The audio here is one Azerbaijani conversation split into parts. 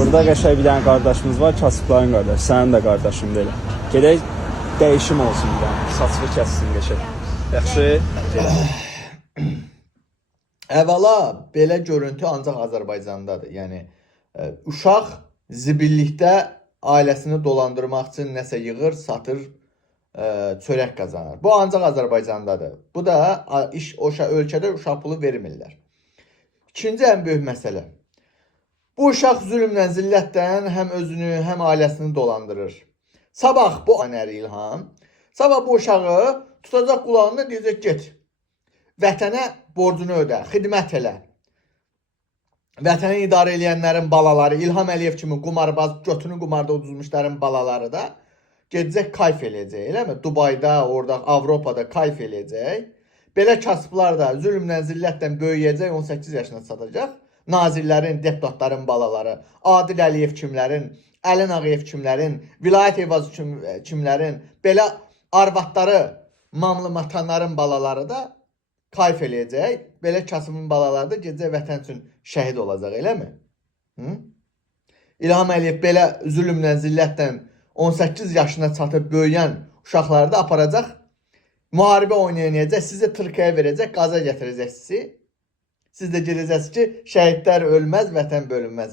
Burada qəşəng bir dənə qardaşımız var, kasıbların qardaşı. Sənin də qardaşın belə. Gedək dəyişim olsun bir dənə. Saçını kəssin qəşəng. Yaxşı. Əvvəla belə görüntü ancaq Azərbaycandadır. Yəni uşaq zibillikdə ailəsini dolandırmaq üçün nəsə yığır, satır, çörək qazanır. Bu ancaq Azərbaycandadır. Bu da ölkədə uşaq pulu vermirlər. İkinci ən böyük məsələ. Bu uşaq zülmlə, zillətdən həm özünü, həm ailəsini dolandırır. Sabah bu anəri İlham, sabah bu uşağı tutacaq qulağında deyəcək get. Vətənə borcunu ödə, xidmət elə. Vətəni idarə edənlərin balaları, İlham Əliyev kimi qumarbaz, götünü qumarda uduzmuşların balaları da gedəcək kayf eləyəcək, eləmi? Dubayda, orada, Avropada kayf eləyəcək. Belə kasıblar da zülmlə, zillətdən böyüyəcək, 18 yaşına çatacaq. Nazirlərin, deputatların balaları, Adil Əliyev kimlərin, Əlin Ağayev kimlərin, Vilayət Eyvazı kimlərin, belə arvadları, mamlı matanların balaları da kayf eləyəcək. Belə kasımın balaları da gedəcək vətən üçün şəhid olacaq, eləmi? İlham Əliyev belə zülmlə, zillətdən 18 yaşına çatıb böyüyən uşaqları da aparacaq, müharibə oynayacaq, sizi Türkiyəyə verəcək, qaza gətirəcək sizi. Siz də gedəcəksiniz ki, şəhidlər ölməz, vətən bölünməz.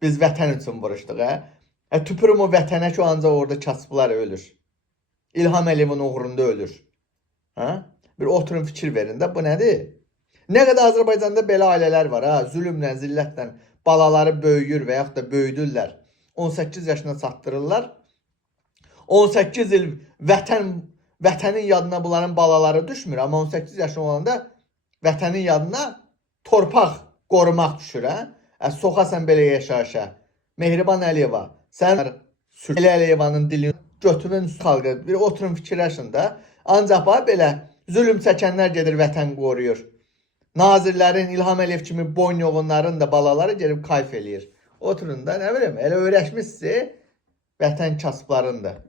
Biz vətən üçün vuruşduq. Tüpürüm o vətənə ki, ancaq orada kasıblar ölür. İlham Əliyevin uğrunda ölür. Bir oturun fikir verin də, bu nədir? Nə qədər Azərbaycanda belə ailələr var, zülmlə, zillətlə balaları böyüyür və yaxud da böyüdürlər. 18 yaşına çatdırırlar. 18 il vətənin yadına bunların balaları düşmür. Amma 18 yaşında olanda vətənin yadına torpaq qorumaq düşür. Soxasan belə yaşayışa. Mehriban Əliyeva, sən Süreyya Əliyevanın dilini götürün xalqı. Bir oturun fikirləşin də. Ancaq belə zülm çəkənlər gedir vətən qoruyur. Nazirlərin, İlham Əliyev kimi boyun yoğunların da balaları gelib kayf eləyir. Oturun da, nə bilim, elə öyrəşmişsə vətən kasıblarındır.